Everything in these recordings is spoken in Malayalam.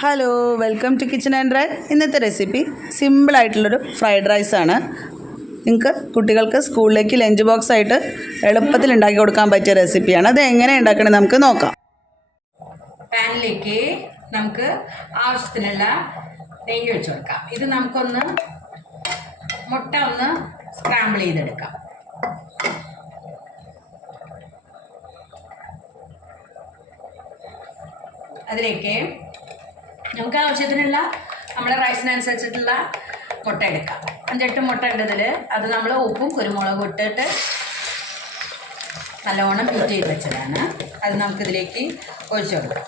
Hello welcome to kitchen and dry ഇന്നത്തെ റെസിപ്പി സിമ്പിളായിട്ടുള്ളൊരു ഫ്രൈഡ് റൈസ് ആണ്. നിങ്ങൾക്ക് കുട്ടികൾക്ക് സ്കൂളിലേക്ക് ലഞ്ച് ബോക്സ് ആയിട്ട് എളുപ്പത്തിൽ ഉണ്ടാക്കി കൊടുക്കാൻ പറ്റിയ റെസിപ്പിയാണ് അത് എങ്ങനെ ഉണ്ടാക്കണേ നമുക്ക് നോക്കാം. പാനിലേക്ക് നമുക്ക് ആവശ്യത്തിനുള്ള നെയ്യ് ഒഴിച്ചു കൊടുക്കാം. ഇത് നമുക്കൊന്ന് മുട്ട ഒന്ന് സ്ക്രാമ്പിൾ ചെയ്തെടുക്കാം. അതിലേക്ക് നമുക്ക് ആവശ്യത്തിനുള്ള നമ്മുടെ റൈസിനനുസരിച്ചിട്ടുള്ള മുട്ട എടുക്കാം. അഞ്ചെട്ട് മുട്ട ഉണ്ട് ഇതിൽ അത് നമ്മൾ ഉപ്പും കുരുമുളകും ഇട്ടിട്ട് നല്ലവണ്ണം ബീറ്റ് ചെയ്ത് വെച്ചതാണ്. അത് നമുക്കിതിലേക്ക് ഒഴിച്ചു കൊടുക്കാം.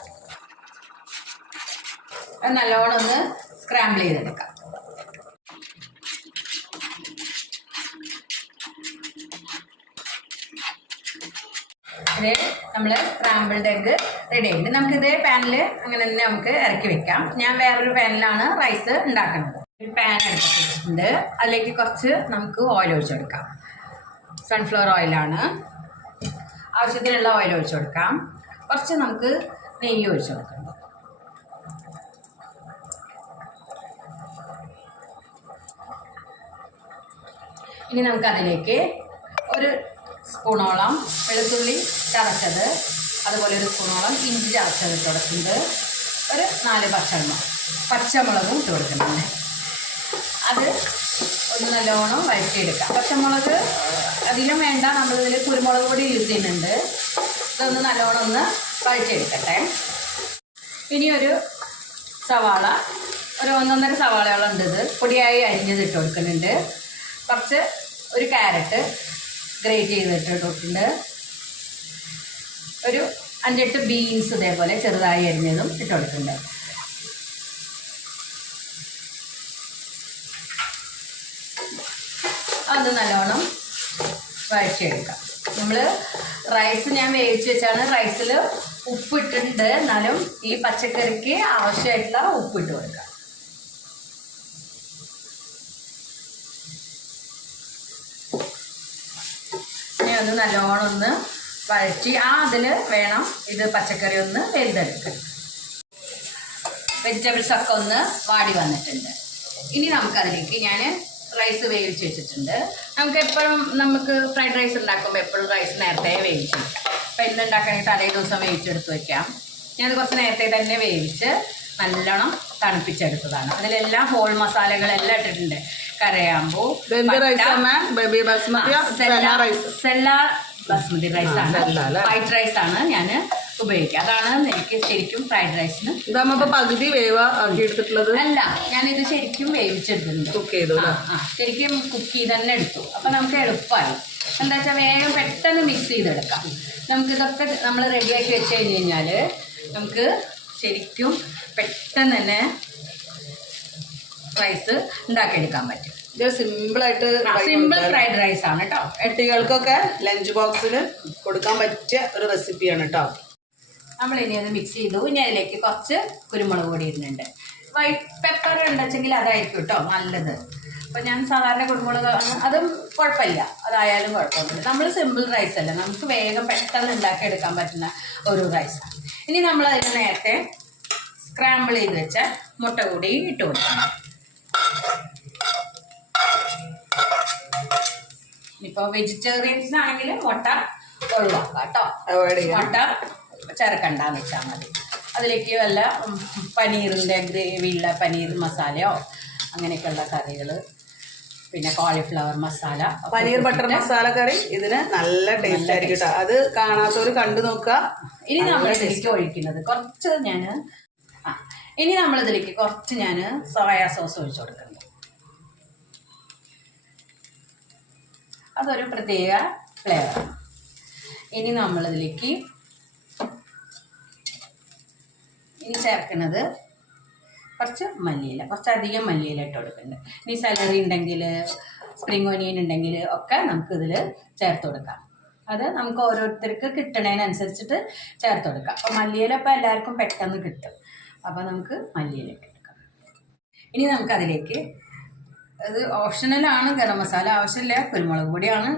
അത് നല്ലവണ്ണം ഒന്ന് സ്ക്രാമ്പിൾ ചെയ്തെടുക്കാം. ഇത് നമ്മൾ സ്ക്രാമ്പിൾഡ് എഗ്ഗ് റെഡി ആയിട്ട്. നമുക്ക് ഇതേ പാനിൽ അങ്ങനെ തന്നെ നമുക്ക് ഇറക്കി വെക്കാം. ഞാൻ വേറൊരു പാനിലാണ് റൈസ് ഉണ്ടാക്കുന്നത്. ഒരു പാൻ എടുത്തിട്ടുണ്ട്. അതിലേക്ക് കുറച്ച് നമുക്ക് ഓയിൽ ഒഴിച്ചെടുക്കാം സൺഫ്ലവർ ഓയിലാണ് ആവശ്യത്തിനുള്ള ഓയിൽ ഒഴിച്ചു കൊടുക്കാം. കുറച്ച് നമുക്ക് നെയ്യ് ഒഴിച്ചു കൊടുക്കണം ഇനി നമുക്കതിലേക്ക് ഒരു സ്പൂണോളം വെളുത്തുള്ളി ചതച്ചത്. അതുപോലെ ഒരു സ്പൂണോളം ഇഞ്ചി ചതച്ചത് ഇട്ട് കൊടുക്കുന്നുണ്ട്. ഒരു നാല് പച്ചമുളക് പച്ചമുളകും ഇട്ട് കൊടുക്കുന്നുണ്ട്. അത് ഒന്ന് നല്ലോണം വഴറ്റിയെടുക്കാം. പച്ചമുളക് അധികം വേണ്ട നമ്മളിതിൽ കുരുമുളക് പൊടി യൂസ് ചെയ്യുന്നുണ്ട്. ഇതൊന്ന് നല്ലോണം ഒന്ന് വഴറ്റിയെടുക്കട്ടെ. ഇനി ഒരു സവാള ഒരു ഒന്നൊന്നര സവാളയോളം ഉണ്ട് ഇത്. പൊടിയായി അരിഞ്ഞത് ഇട്ട് കൊടുക്കുന്നുണ്ട്. കുറച്ച് ഒരു ക്യാരറ്റ് ഗ്രേറ്റ് ചെയ്തിട്ട് ഇട്ടിട്ടുണ്ട് ഒരു അഞ്ചെട്ട് ബീൻസ് ഇതേപോലെ ചെറുതായി അരിഞ്ഞതും ഇട്ട് കൊടുക്കുന്നുണ്ട് അത് നല്ലോണം വഴച്ചെടുക്കാം നമ്മൾ റൈസ് ഞാൻ വേവിച്ച് വെച്ചാണ് റൈസിൽ ഉപ്പിട്ടിട്ടുണ്ട്. എന്നാലും ഈ പച്ചക്കറിക്ക് ആവശ്യമായിട്ടുള്ള ഉപ്പിട്ട് കൊടുക്കാം. ഒന്ന് നല്ലോണം ഒന്ന് വഴറ്റി ആ അതിൽ വേണം ഇത് പച്ചക്കറി ഒന്ന് വെന്തെടുക്കാൻ വെജിറ്റബിൾസ് ഒക്കെ ഒന്ന് വാടി വന്നിട്ടുണ്ട്. ഇനി നമുക്കതിലേക്ക് ഞാൻ റൈസ് വേവിച്ച് വെച്ചിട്ടുണ്ട്. നമുക്ക് എപ്പോഴും നമുക്ക് ഫ്രൈഡ് റൈസ് ഉണ്ടാക്കുമ്പോൾ എപ്പോഴും റൈസ് നേരത്തെ വേവിച്ച് അപ്പോൾ ഇന്ന് ഉണ്ടാക്കണമെങ്കിൽ തലേ ദിവസം വേവിച്ചെടുത്ത് വയ്ക്കാം ഞാനത് കുറച്ച് നേരത്തെ തന്നെ വേവിച്ച് നല്ലോണം തണുപ്പിച്ചെടുത്തതാണ്. അതിലെല്ലാം ഹോൾ മസാലകളെല്ലാം ഇട്ടിട്ടുണ്ട്. കരയാമ്പൂ ബേബി ബസ്മതിയോ സെല്ല ബസ്മതി റൈസ് ആണ്? വൈറ്റ് റൈസ് ആണ് ഞാൻ ഉപയോഗിക്കുക. അതാണ് എനിക്ക് ശരിക്കും ഫ്രൈഡ് റൈസിന് പകുതി വേവ എടുത്തിട്ടുള്ളത് അല്ല ഞാനിത് ശരിക്കും വേവിച്ചെടുത്തിട്ടുണ്ട്. കുക്ക് ചെയ്തു ശരിക്കും കുക്ക് ചെയ്ത് തന്നെ എടുത്തു. അപ്പൊ നമുക്ക് എളുപ്പമായി എന്താ വെച്ചാൽ വേഗം പെട്ടെന്ന് മിക്സ് ചെയ്തെടുക്കാം. നമുക്ക് ഇതൊക്കെ നമ്മൾ റെഡിയാക്കി വെച്ച് കഴിഞ്ഞ് കഴിഞ്ഞാൽ നമുക്ക് ശരിക്കും പെട്ടെന്ന് തന്നെ റൈസ് ഉണ്ടാക്കിയെടുക്കാൻ പറ്റും. ഇത് സിമ്പിളായിട്ട് സിമ്പിൾ ഫ്രൈഡ് റൈസ് ആണ് കേട്ടോ എട്ടികൾക്കൊക്കെ ലഞ്ച് ബോക്സിൽ കൊടുക്കാൻ പറ്റിയ ഒരു റെസിപ്പിയാണ് കേട്ടോ നമ്മൾ ഇനി അത് മിക്സ് ചെയ്തു. ഇനി അതിലേക്ക് കുറച്ച് കുരുമുളക് പൊടി ഇടുന്നുണ്ട്. വൈറ്റ് പെപ്പർ ഉണ്ടെച്ചെങ്കിൽ അതായിരിക്കും കേട്ടോ നല്ലത്. അപ്പം ഞാൻ സാധാരണ കുരുമുളക് അതും കുഴപ്പമില്ല. അതായാലും കുഴപ്പമൊന്നുമില്ല. നമ്മൾ സിമ്പിൾ റൈസ് അല്ല. നമുക്ക് വേഗം പെട്ടെന്ന് ഉണ്ടാക്കിയെടുക്കാൻ പറ്റുന്ന ഒരു റൈസാണ് ഇനി നമ്മൾ അതിന് നേരത്തെ സ്ക്രാമ്പിൾ ചെയ്ത് വെച്ച മുട്ട കൂടി ഇട്ട് കൊടുക്കണം ഇപ്പോൾ വെജിറ്റേറിയൻസിനാണെങ്കിൽ മുട്ട ഒഴിവാക്കാം കേട്ടോ മുട്ട ചേർക്കണ്ടെന്ന് വെച്ചാൽ മതി. അതിലേക്ക് വല്ല പനീറിന്റെ ഗ്രേവിയുള്ള പനീർ മസാലയോ അങ്ങനെയൊക്കെയുള്ള കറികൾ പിന്നെ cauliflower masala paneer butter masala curry ഇതിന് നല്ല ടേസ്റ്റ് ആയിരിക്കും കേട്ടോ അത് കാണാത്തവർ കണ്ടു നോക്കുക. ഇനി നമ്മൾ ഇതിലേക്ക് ഒഴിക്കുന്നത് കുറച്ച് ഞാൻ ഇനി നമ്മൾ ഇതിലേക്ക് കുറച്ച് ഞാൻ സോയാ സോസ് ഒഴിച്ചു കൊടുക്കുന്നുണ്ട്. അതൊരു പ്രത്യേക ഫ്ലേവർ ഇനി നമ്മളിതിലേക്ക് ഇനി ചേർക്കുന്നത് കുറച്ച് മല്ലിയില കുറച്ചധികം മല്ലിയില ഇട്ട് കൊടുക്കുന്നുണ്ട്. ഇനി സാലറി ഉണ്ടെങ്കിൽ സ്പ്രിംഗ് ഒനിയൻ ഉണ്ടെങ്കിൽ ഒക്കെ നമുക്ക് നമുക്കിതിൽ ചേർത്ത് കൊടുക്കാം. അത് നമുക്ക് ഓരോരുത്തർക്ക് കിട്ടണതിനനുസരിച്ചിട്ട് ചേർത്ത് കൊടുക്കാം. അപ്പോൾ മല്ലിയില എല്ലാവർക്കും പെട്ടെന്ന് കിട്ടും. അപ്പോൾ നമുക്ക് മല്ലിയിലേക്ക് എടുക്കാം. ഇനി ഇനി നമുക്കതിലേക്ക് അത് ഓപ്ഷണലാണ് ഗരം മസാല. ആവശ്യമില്ല കുരുമുളക് പൊടിയാണ്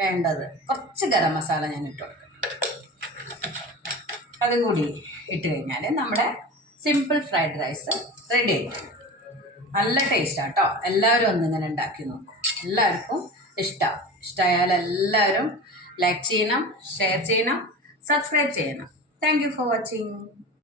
വേണ്ടത്. കുറച്ച് ഗരം മസാല ഞാൻ ഇട്ട് കൊടുക്കാം. അതും കൂടി ഇട്ട് കഴിഞ്ഞാൽ നമ്മുടെ സിമ്പിൾ ഫ്രൈഡ് റൈസ് റെഡി ആയിരിക്കും നല്ല ടേസ്റ്റാണ് കേട്ടോ എല്ലാവരും ഒന്നിങ്ങനെ ഉണ്ടാക്കി നോക്കും. എല്ലാവർക്കും ഇഷ്ടമാവും ഇഷ്ടമായാൽ എല്ലാവരും ലൈക്ക് ചെയ്യണം ഷെയർ ചെയ്യണം സബ്സ്ക്രൈബ് ചെയ്യണം. Thank for watching